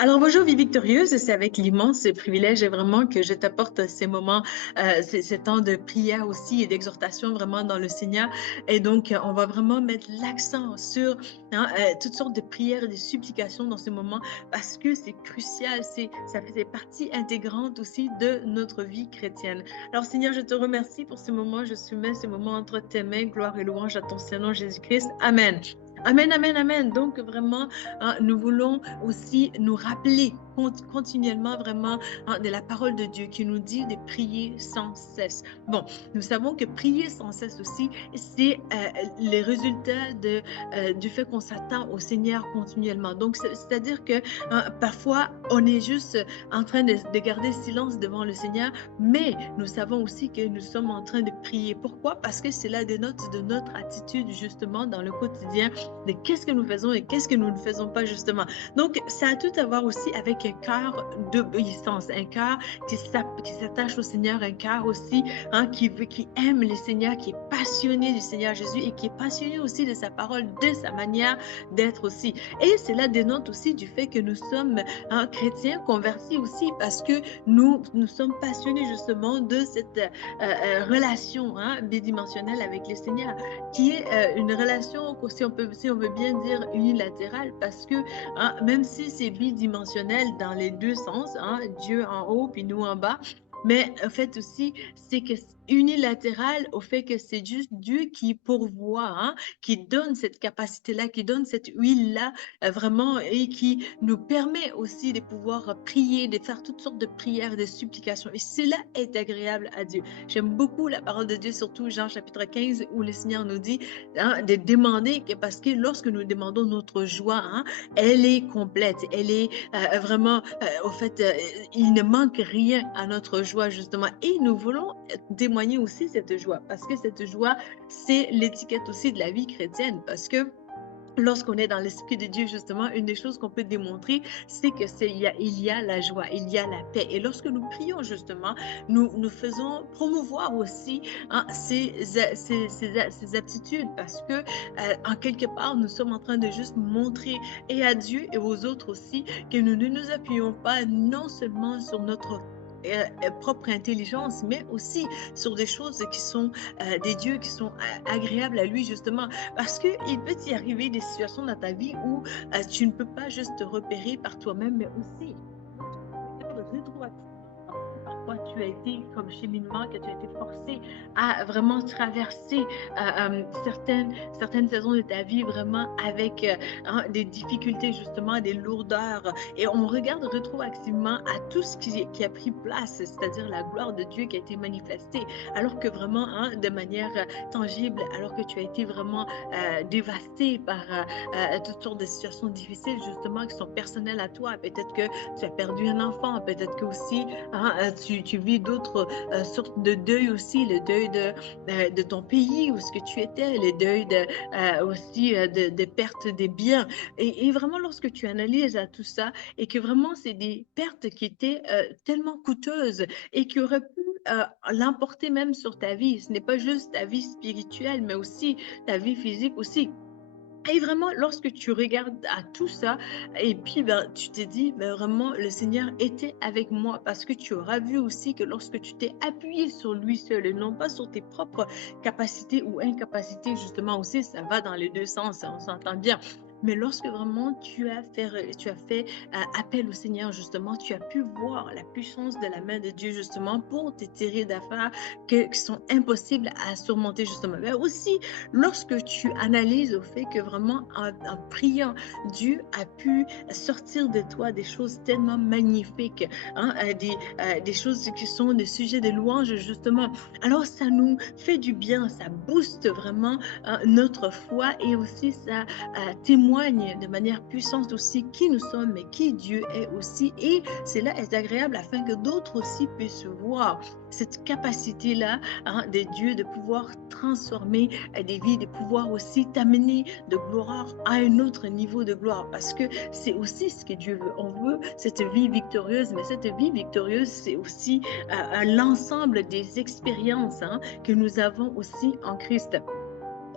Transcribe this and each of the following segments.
Alors bonjour Vie Victorieuse, c'est avec l'immense privilège vraiment que je t'apporte ces moments, ces temps de prière aussi et d'exhortation vraiment dans le Seigneur. Et donc, on va vraiment mettre l'accent sur toutes sortes de prières et de supplications dans ce moment parce que c'est crucial, ça fait partie intégrante aussi de notre vie chrétienne. Alors Seigneur, je te remercie pour ce moment, je soumets ce moment entre tes mains, gloire et louange à ton Saint-Nom Jésus-Christ. Amen. Amen, amen, amen. Donc vraiment, nous voulons aussi nous rappeler continuellement vraiment de la parole de Dieu qui nous dit de prier sans cesse. Bon, nous savons que prier sans cesse aussi, c'est les résultats du fait qu'on s'attend au Seigneur continuellement. Donc, c'est-à-dire que parfois, on est juste en train de garder silence devant le Seigneur, mais nous savons aussi que nous sommes en train de prier. Pourquoi? Parce que c'est là des notes de notre attitude justement dans le quotidien de qu'est-ce que nous faisons et qu'est-ce que nous ne faisons pas justement. Donc, ça a tout à voir aussi avec un cœur d'obéissance, un cœur qui s'attache au Seigneur, un cœur aussi qui aime le Seigneur, qui est passionné du Seigneur Jésus et qui est passionné aussi de sa parole, de sa manière d'être aussi. Et cela dénote aussi du fait que nous sommes chrétiens convertis aussi parce que nous sommes passionnés justement de cette relation bidimensionnelle avec le Seigneur, qui est une relation, si on veut bien dire, unilatérale, parce que même si c'est bidimensionnel dans les deux sens, Dieu en haut puis nous en bas, mais en fait aussi, c'est que unilatéral au fait que c'est juste Dieu qui pourvoit, qui donne cette capacité-là, qui donne cette huile-là vraiment et qui nous permet aussi de pouvoir prier, de faire toutes sortes de prières, de supplications. Et cela est agréable à Dieu. J'aime beaucoup la parole de Dieu, surtout Jean chapitre 15, où le Seigneur nous dit de demander, parce que lorsque nous demandons notre joie, elle est complète, elle est vraiment, au fait, il ne manque rien à notre joie, justement. Et nous voulons témoigner aussi cette joie, parce que cette joie, c'est l'étiquette aussi de la vie chrétienne, parce que lorsqu'on est dans l'Esprit de Dieu, justement, une des choses qu'on peut démontrer, c'est que il y a la joie, il y a la paix. Et lorsque nous prions, justement, nous faisons promouvoir aussi ces aptitudes parce que, en quelque part, nous sommes en train de juste montrer et à Dieu et aux autres aussi que nous ne nous appuyons pas non seulement sur notre propre intelligence, mais aussi sur des choses qui sont des dieux qui sont agréables à lui, justement. Parce qu'il peut y arriver des situations dans ta vie où tu ne peux pas juste te repérer par toi-même, mais aussi lorsque tu regardes rétroactivement, parce que parfois tu as été comme cheminement, que tu as été forcé à vraiment traverser certaines saisons de ta vie vraiment avec des difficultés, justement, des lourdeurs. Et on regarde rétroactivement à tout ce qui a pris place, c'est-à-dire la gloire de Dieu qui a été manifestée, alors que vraiment, de manière tangible, alors que tu as été vraiment dévasté par toutes sortes de situations difficiles, justement, qui sont personnelles à toi. Peut-être que tu as perdu un enfant, peut-être que aussi tu vis d'autres sortes de deuil aussi, le deuil de ton pays où ce que tu étais, le deuil aussi de perte des biens. Et vraiment, lorsque tu analyses à tout ça et que vraiment, c'est des pertes qui étaient tellement coûteuses et qui auraient pu l'emporter même sur ta vie. Ce n'est pas juste ta vie spirituelle, mais aussi ta vie physique aussi. Et vraiment, lorsque tu regardes à tout ça, et puis ben, tu te dis, ben, vraiment, le Seigneur était avec moi parce que tu auras vu aussi que lorsque tu t'es appuyé sur lui seul et non pas sur tes propres capacités ou incapacités, justement aussi, ça va dans les deux sens, on s'entend bien. Mais lorsque vraiment tu as fait appel au Seigneur, justement, tu as pu voir la puissance de la main de Dieu, justement, pour te tirer d'affaires qui sont impossibles à surmonter, justement. Mais aussi, lorsque tu analyses au fait que vraiment en priant, Dieu a pu sortir de toi des choses tellement magnifiques, des choses qui sont des sujets de louange, justement. Alors, ça nous fait du bien, ça booste vraiment notre foi et aussi ça témoigne de manière puissante aussi qui nous sommes et qui Dieu est aussi. Et cela est agréable afin que d'autres aussi puissent voir cette capacité-là de Dieu de pouvoir transformer des vies, de pouvoir aussi t'amener de gloire à un autre niveau de gloire, parce que c'est aussi ce que Dieu veut. On veut cette vie victorieuse, mais cette vie victorieuse, c'est aussi l'ensemble des expériences que nous avons aussi en Christ.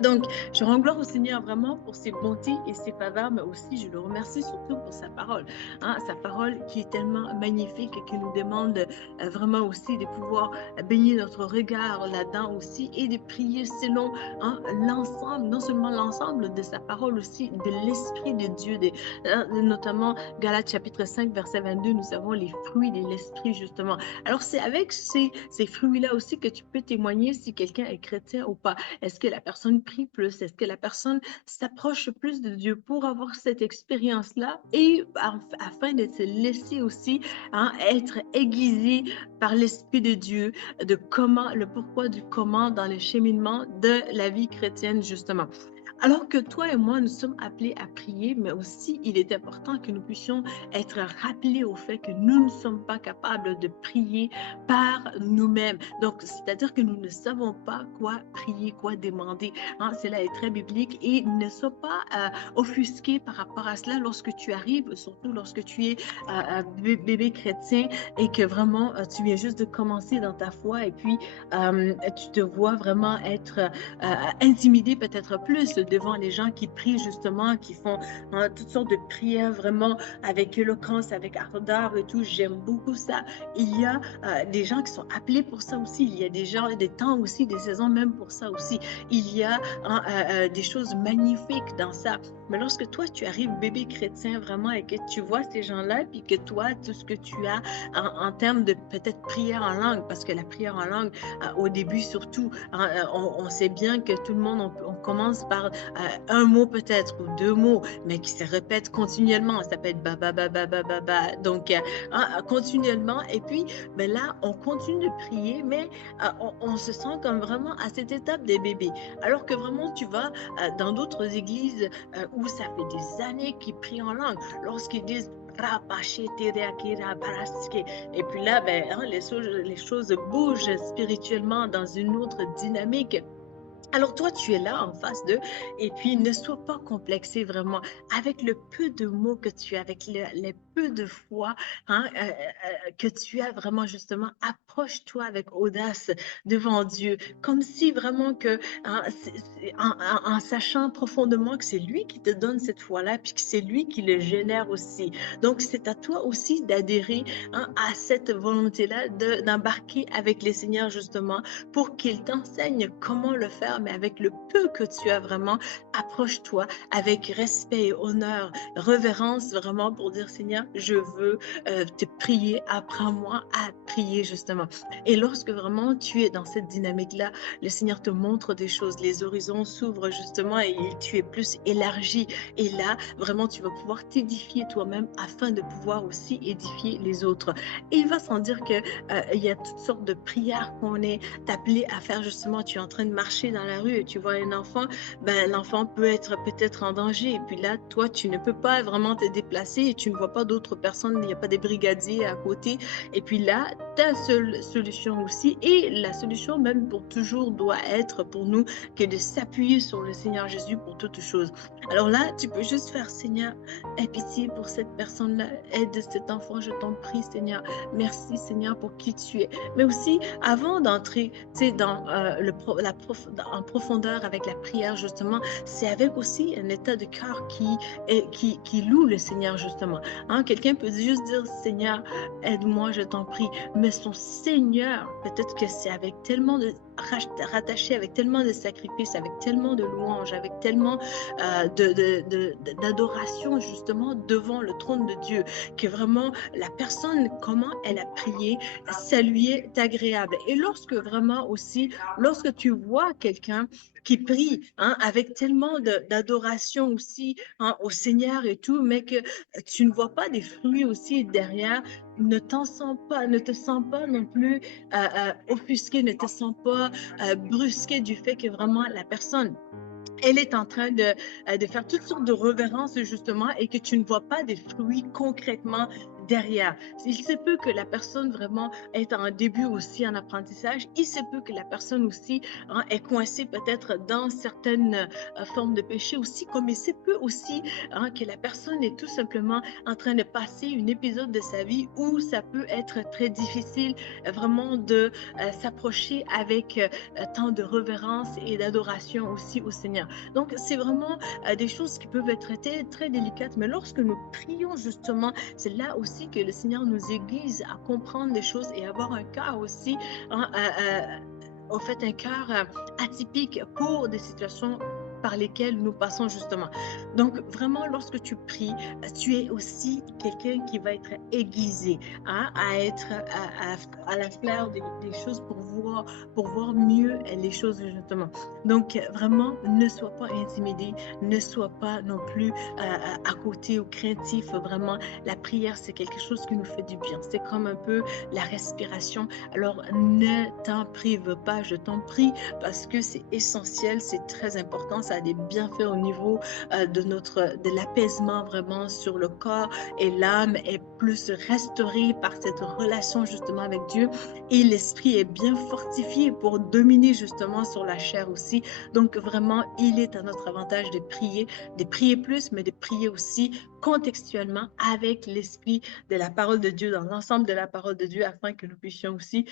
Donc, je rends gloire au Seigneur vraiment pour ses bontés et ses faveurs, mais aussi je le remercie surtout pour sa parole. Hein, sa parole qui est tellement magnifique et qui nous demande vraiment aussi de pouvoir baigner notre regard là-dedans aussi et de prier selon l'ensemble, non seulement l'ensemble de sa parole aussi, de l'Esprit de Dieu, notamment Galates chapitre 5, verset 22, nous avons les fruits de l'Esprit justement. Alors, c'est avec ces fruits-là aussi que tu peux témoigner si quelqu'un est chrétien ou pas. Est-ce que la personne prie plus? Est-ce que la personne s'approche plus de Dieu pour avoir cette expérience-là et afin de se laisser aussi être aiguisé par l'Esprit de Dieu, de comment, le pourquoi du comment dans le cheminement de la vie chrétienne, justement. Alors que toi et moi, nous sommes appelés à prier, mais aussi il est important que nous puissions être rappelés au fait que nous ne sommes pas capables de prier par nous-mêmes. Donc, c'est-à-dire que nous ne savons pas quoi prier, quoi demander. Cela est très biblique et ne sois pas offusqué par rapport à cela lorsque tu arrives, surtout lorsque tu es bébé chrétien et que vraiment tu viens juste de commencer dans ta foi et puis tu te vois vraiment être intimidé peut-être plus devant les gens qui prient justement, qui font toutes sortes de prières vraiment avec éloquence, avec ardeur et tout. J'aime beaucoup ça. Il y a des gens qui sont appelés pour ça aussi. Il y a des gens, des temps aussi, des saisons même pour ça aussi. Il y a des choses magnifiques dans ça. Mais lorsque toi, tu arrives bébé chrétien vraiment et que tu vois ces gens-là, puis que toi, tout ce que tu as en termes de peut-être prière en langue, parce que la prière en langue, au début surtout, on sait bien que tout le monde, on commence par un mot peut-être ou deux mots, mais qui se répètent continuellement. Ça peut être ba ba ba ba ba ba ba. Donc, continuellement. Et puis, ben là, on continue de prier, mais on se sent comme vraiment à cette étape des bébés. Alors que vraiment, tu vas dans d'autres églises où ça fait des années qu'ils prient en langue. Lorsqu'ils disent et puis là, ben, les choses bougent spirituellement dans une autre dynamique. Alors toi, tu es là en face d'eux et puis ne sois pas complexé vraiment avec le peu de mots que tu as, avec les peu de foi que tu as vraiment justement. Approche-toi avec audace devant Dieu, comme si vraiment que en sachant profondément que c'est lui qui te donne cette foi-là, puis que c'est lui qui le génère aussi. Donc c'est à toi aussi d'adhérer à cette volonté-là d'embarquer avec les seigneurs justement pour qu'il t'enseigne comment le faire, mais avec le peu que tu as vraiment, approche-toi avec respect et honneur, révérence vraiment pour dire Seigneur, je veux te prier, apprends-moi à prier justement. Et lorsque vraiment tu es dans cette dynamique-là, le Seigneur te montre des choses, les horizons s'ouvrent justement et tu es plus élargi. Et là, vraiment, tu vas pouvoir t'édifier toi-même afin de pouvoir aussi édifier les autres. Et il va sans dire que il y a toutes sortes de prières qu'on est appelé à faire justement. Tu es en train de marcher dans la rue et tu vois un enfant, ben, l'enfant peut être peut-être en danger. Et puis là, toi, tu ne peux pas vraiment te déplacer et tu ne vois pas d'autres personnes, il n'y a pas des brigadiers à côté. Et puis là, ta seule solution aussi, et la solution même pour toujours doit être pour nous que de s'appuyer sur le Seigneur Jésus pour toutes choses. Alors là, tu peux juste faire, Seigneur, aie pitié pour cette personne-là, aide cet enfant, je t'en prie, Seigneur. Merci, Seigneur, pour qui tu es. Mais aussi, avant d'entrer, tu sais, dans en profondeur avec la prière, justement, c'est avec aussi un état de cœur qui loue le Seigneur, justement. Quelqu'un peut juste dire, Seigneur, aide-moi, je t'en prie. Mais son Seigneur, peut-être que c'est avec tellement de rattaché avec tellement de sacrifices, avec tellement de louanges, avec tellement d'adoration justement devant le trône de Dieu, que vraiment la personne, comment elle a prié, ça lui est agréable. Et lorsque vraiment aussi, lorsque tu vois quelqu'un qui prie avec tellement d'adoration aussi au Seigneur et tout, mais que tu ne vois pas des fruits aussi derrière, ne te sens pas non plus offusqué, ne te sens pas brusqué du fait que vraiment la personne elle est en train de faire toutes sortes de révérences justement et que tu ne vois pas des fruits concrètement derrière. Il se peut que la personne vraiment est en début aussi en apprentissage. Il se peut que la personne aussi est coincée peut-être dans certaines formes de péché aussi, comme il se peut aussi que la personne est tout simplement en train de passer un épisode de sa vie où ça peut être très difficile vraiment de s'approcher avec tant de révérence et d'adoration aussi au Seigneur. Donc, c'est vraiment des choses qui peuvent être très, très délicates, mais lorsque nous prions justement, c'est là aussi que le Seigneur nous aiguise à comprendre des choses et avoir un cœur aussi, hein, en fait, un cœur atypique pour des situations par lesquelles nous passons justement. Donc, vraiment, lorsque tu pries, tu es aussi quelqu'un qui va être aiguisé à être à la fleur des choses pour voir mieux les choses justement. Donc, vraiment, ne sois pas intimidé, ne sois pas non plus à côté ou craintif. Vraiment, la prière, c'est quelque chose qui nous fait du bien. C'est comme un peu la respiration. Alors, ne t'en prive pas, je t'en prie, parce que c'est essentiel, c'est très important. Ça a des bienfaits au niveau de l'apaisement vraiment sur le corps et l'âme est plus restaurée par cette relation justement avec Dieu et l'esprit est bien fortifié pour dominer justement sur la chair aussi. Donc vraiment, il est à notre avantage de prier plus, mais de prier aussi contextuellement avec l'esprit de la parole de Dieu, dans l'ensemble de la parole de Dieu, afin que nous puissions aussi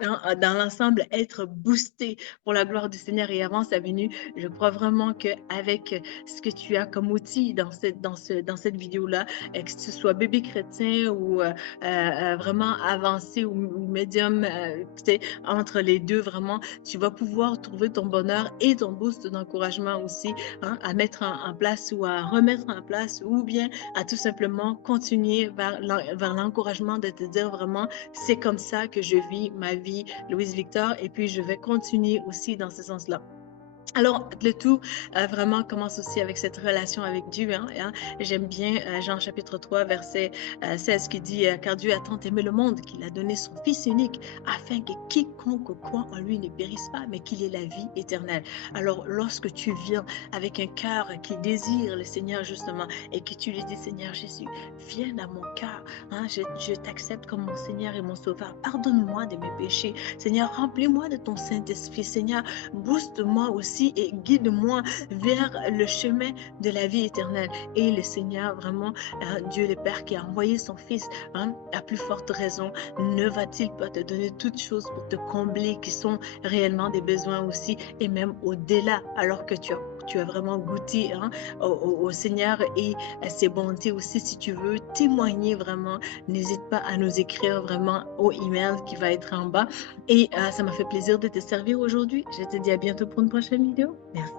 dans l'ensemble, être boosté pour la gloire du Seigneur et avant sa venue. Je crois vraiment qu'avec ce que tu as comme outil dans cette vidéo-là, que ce soit bébé chrétien ou vraiment avancé ou médium, tu sais, entre les deux, vraiment, tu vas pouvoir trouver ton bonheur et ton boost d'encouragement aussi à mettre en place ou à remettre en place ou bien à tout simplement continuer vers l'encouragement de te dire vraiment, c'est comme ça que je vis ma vie, Louise Victor, et puis je vais continuer aussi dans ce sens-là. Alors, le tout vraiment commence aussi avec cette relation avec Dieu. J'aime bien Jean chapitre 3, verset 16 qui dit car Dieu a tant aimé le monde qu'il a donné son Fils unique afin que quiconque croit en lui ne périsse pas, mais qu'il ait la vie éternelle. Alors, lorsque tu viens avec un cœur qui désire le Seigneur justement et que tu lui dis Seigneur Jésus, viens dans mon cœur, je t'accepte comme mon Seigneur et mon Sauveur. Pardonne-moi de mes péchés. Seigneur, remplis-moi de ton Saint-Esprit. Seigneur, booste-moi aussi et guide-moi vers le chemin de la vie éternelle. Et le Seigneur, vraiment, Dieu le Père qui a envoyé son Fils, à plus forte raison, ne va-t-il pas te donner toutes choses pour te combler qui sont réellement des besoins aussi et même au-delà, alors que tu as vraiment goûté au Seigneur et à ses bontés aussi. Si tu veux témoigner vraiment, n'hésite pas à nous écrire vraiment au email qui va être en bas. Et ça m'a fait plaisir de te servir aujourd'hui. Je te dis à bientôt pour une prochaine vidéo. Merci.